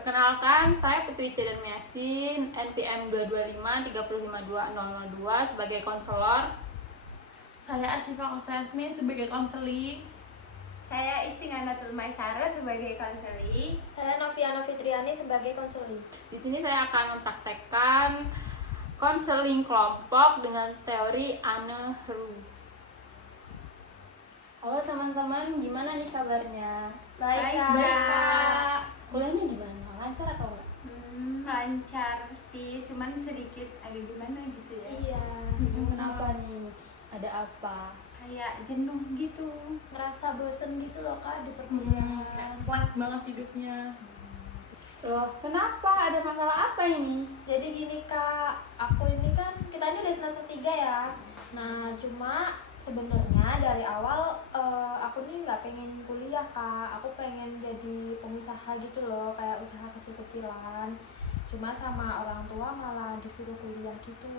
Perkenalkan, saya Putri Cedarmiasin, NPM 225 352 sebagai konselor. Saya Asyifa Kosasmi sebagai konseling. Saya Istinganatul Maisara sebagai konseling. Saya Noviana Fitriani sebagai konseling. Di sini saya akan mempraktekkan konseling kelompok dengan teori Anne Ru. Halo teman-teman, gimana nih kabarnya? Baik, Kak. Kuliahnya gimana? Lancar atau enggak? Lancar sih, cuman sedikit agak gimana gitu ya. Iya. Kenapa nih? Ada apa? Kayak jenuh gitu. Ngerasa bosen gitu loh Kak di Kayak perkuliahan. flat banget hidupnya. Loh, kenapa? Ada masalah apa ini? Jadi gini Kak, aku ini kan kita ini udah semester 3 ya. Nah cuma sebenarnya dari awal aku nih nggak pengen kuliah Kak. Aku pengen jadi pengusaha gitu loh, kayak usaha kecil-kecilan. Cuma sama orang tua malah disuruh kuliah gitu.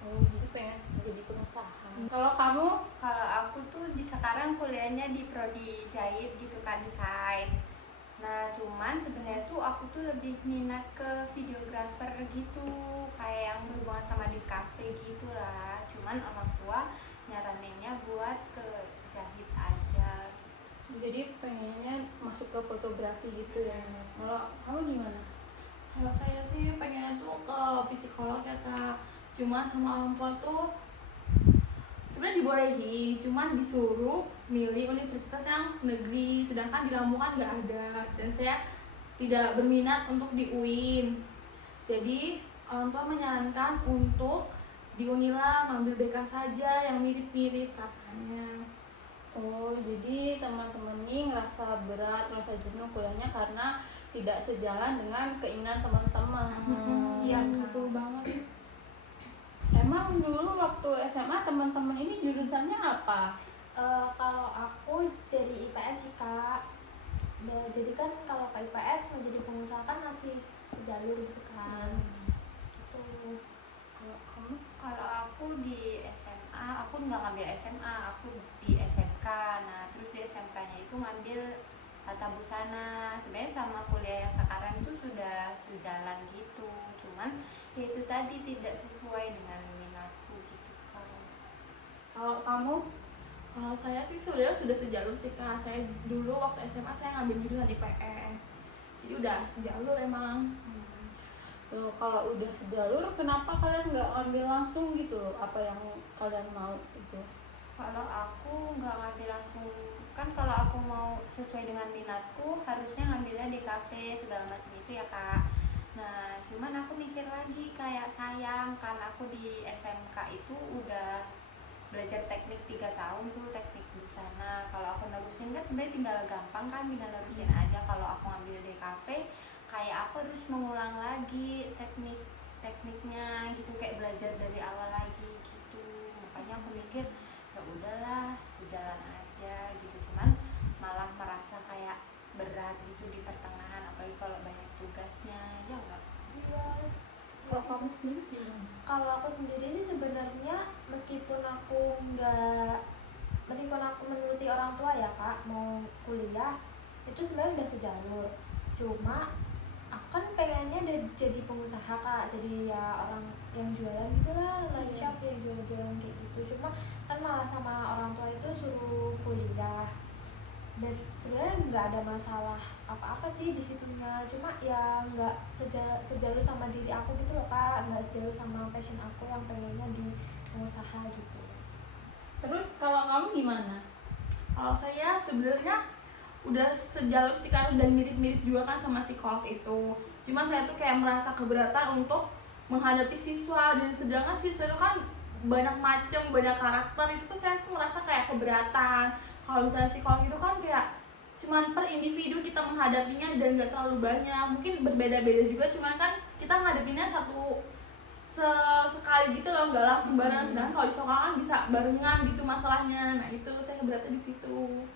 Oh, jadi pengen jadi pengusaha. Kalau kamu? Kalau aku tuh sekarang kuliahnya di prodi jahit gitu kan, desain. Nah, cuman sebenarnya tuh aku tuh lebih minat ke videographer gitu, kayak yang berhubungan sama di cafe gitu lah. Cuman orang tua nyaraninnya buat ke jahit aja. Jadi pengennya masuk ke fotografi gitu ya. Kalau kamu gimana? Kalau saya sih pengennya tuh ke psikolog ya Kak. Cuman sama orang tua tuh sebenarnya dibolehin, cuman disuruh milih universitas yang negeri, sedangkan di Lampung kan nggak ada, dan saya tidak berminat untuk di UIN. Jadi orang tua menyarankan untuk di Unila ngambil BK saja yang mirip-mirip katanya. Oh, jadi teman-teman ini ngerasa berat, ngerasa jenuh kuliahnya karena tidak sejalan dengan keinginan teman-teman. Iya, betul banget. Emang dulu waktu SMA teman-teman ini jurusannya apa? Kalau aku dari IPS sih Kak. Nah, jadi kan kalau ke IPS mau jadi pengusaha kan masih sejalur gitu kan. Gitu. Kalau kamu? Kalau aku di SMA, aku nggak ngambil SMA, aku di SMK. Nah, terus di SMK-nya itu ngambil tata busana. Sebenarnya sama kuliah yang sekarang itu sudah sejalan gitu. Cuman ya itu tadi tidak sesuai dengan minatku gitu kan. Kalau kamu? Kalau saya sih sudah sejalur sih Kak. Saya dulu waktu SMA saya ngambil jurusan IPS. Jadi udah sejalur emang. Loh, kalau udah sejalur, kenapa kalian nggak ambil langsung gitu loh? Apa yang kalian mau itu? Kalau aku nggak ngambil langsung, kan kalau aku mau sesuai dengan minatku harusnya ngambilnya di kafe segala macam itu ya Kak. Nah, cuman aku mikir lagi kayak sayang kan aku di SMK itu udah belajar teknik 3 tahun tuh, teknik busana. Kalau aku nerusin kan sebenarnya tinggal gampang kan, tinggal nerusin aja. Kalau aku ngambil di kafe kayak aku harus mengulang lagi tekniknya gitu, kayak belajar dari awal lagi gitu. Makanya aku mikir ya udahlah sejalan aja gitu, cuman malah merasa kayak berat gitu di pertengahan, apalagi kalau banyak tugasnya ya enggak. Iya. Kalau kamu sendiri gimana? Kalau aku sendiri sih sebenarnya meskipun aku menuruti orang tua ya Kak mau kuliah itu sebenarnya udah sejalur. Cuma aku kan pengennya jadi pengusaha Kak, jadi ya orang yang jualan gitulah, light shop yang jualan kayak gitu. Cuma kan malah sama orang tua itu suruh kuliah. Sebenarnya nggak ada masalah apa-apa sih di situnya, cuma ya nggak sejalur sama diri aku gitu loh Kak, nggak sejalur sama passion aku yang pengennya di pengusaha gitu. Terus kalau kamu gimana? Kalau saya sebenarnya udah sejalur sih kan, dan mirip-mirip juga kan sama psikolog itu. Cuman saya tuh kayak merasa keberatan untuk menghadapi siswa, dan sedangkan siswa itu kan banyak macam, banyak karakter, itu tuh saya tuh merasa kayak keberatan. Kalau misalnya psikolog itu kan kayak cuman per individu kita menghadapinya dan nggak terlalu banyak, mungkin berbeda-beda juga, cuman kan kita menghadapinya sekali gitu loh, nggak langsung bareng. Sedangkan kalau di sekolah kan bisa barengan gitu masalahnya. Nah itu saya keberatan di situ.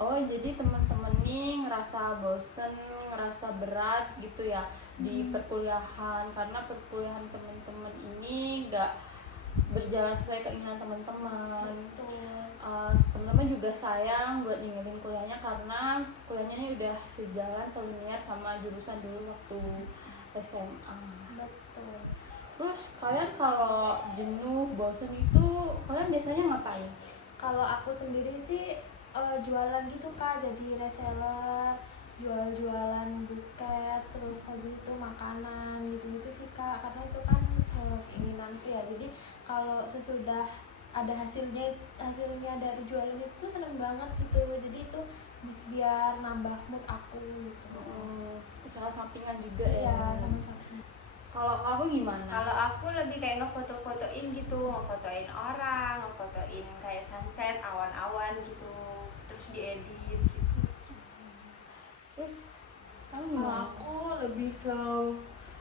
Oh, jadi teman-teman nih ngerasa bosen, ngerasa berat gitu ya di perkuliahan, karena perkuliahan teman-teman ini nggak berjalan sesuai keinginan teman-teman. Betul. Teman-teman juga sayang buat ninggalin kuliahnya karena kuliahnya ini udah sejalan selinear sama jurusan dulu waktu SMA. Betul. Terus kalian kalau jenuh, bosen itu kalian biasanya ngapain? Kalau aku sendiri sih jualan gitu kak, jadi reseller, jual-jualan buket, terus habis itu makanan gitu-gitu sih kak, karena itu kan keinginanku ya. Jadi kalau sesudah ada hasilnya dari jualan itu seneng banget gitu, jadi itu biar nambah mood aku gitu. Usaha sampingan juga Ya ya. sama-sama. Kalau kamu gimana? Kalau aku lebih kayak ngefoto-fotoin gitu, ngefotoin orang, ngefotoin kayak sunset, awan-awan gitu, terus diedit gitu. Terus kamu Kalau gimana? aku lebih ke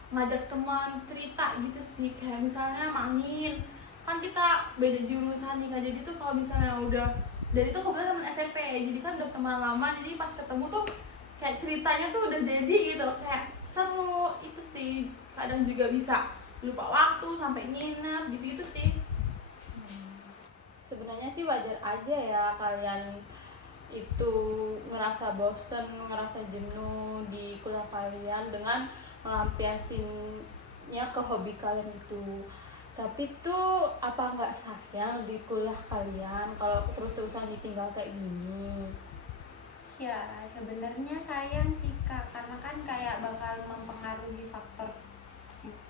ngajak teman cerita gitu sih, kayak misalnya main, kan kita beda jurusan nih Kak. Jadi tuh kalau misalnya udah dari itu kebetulan teman SMP, jadi kan udah teman lama, jadi pas ketemu tuh kayak ceritanya tuh udah jadi gitu, kayak seru itu sih. Kadang juga bisa lupa waktu sampai nginep gitu sih. Sebenarnya sih wajar aja ya kalian itu ngerasa bosen, ngerasa jenuh di kuliah kalian dengan melampiaskannya ke hobi kalian itu. Tapi tuh apa nggak sayang di kuliah kalian kalau terus-terusan ditinggal kayak gini? Ya sebenarnya sayang sih Kak, karena kan kayak bakal mempengaruhi faktor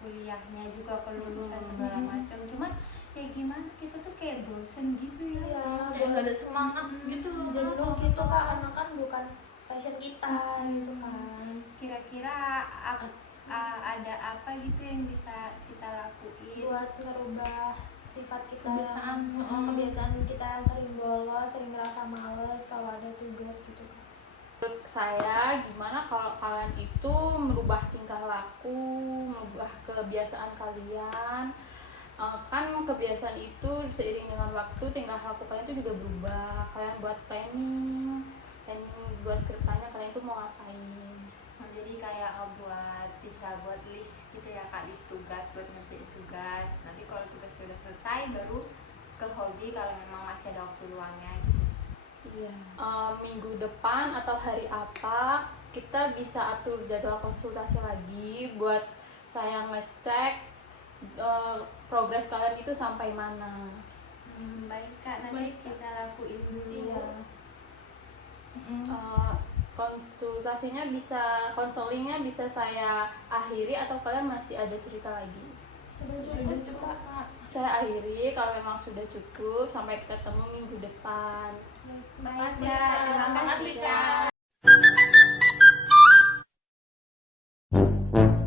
kuliahnya juga, kelulusan segala macam. Cuman ya gimana, kita tuh kayak bosen gitu ya. Iya, Kayak nggak ada semangat gitu loh. jenuh gitu kak, karena kan bukan passion kita gitu kan. Kira-kira ada apa gitu yang bisa kita lakuin? Buat ngerubah sifat kita, Kebiasaan. kebiasaan kita yang sering bolos, sering ngerasa males kalau ada tugas gitu. Menurut saya gimana kalau kalian itu merubah tingkah laku, merubah kebiasaan kalian. Kan kebiasaan itu seiring dengan waktu tingkah laku kalian itu juga berubah. Kalian buat planning buat kedepannya kalian itu mau ngapain. Jadi kayak bisa buat list gitu ya Kak, list tugas buat ngerjain tugas. Nanti kalau tugas sudah selesai baru ke hobi kalau memang masih ada waktu luangnya gitu. Iya. Minggu depan atau hari apa kita bisa atur jadwal konsultasi lagi buat saya ngecek progres kalian itu sampai mana. Baik Kak, nanti Baik, Kak. kita lakuin dulu. Iya. Konselingnya bisa saya akhiri atau kalian masih ada cerita lagi? Sudah Sudah cukup cukup Kak. Saya akhiri kalau memang sudah cukup. Sampai ketemu minggu depan. Baik Makasih, Kak, Kak. terima kasih Makasih, Kak. Kak.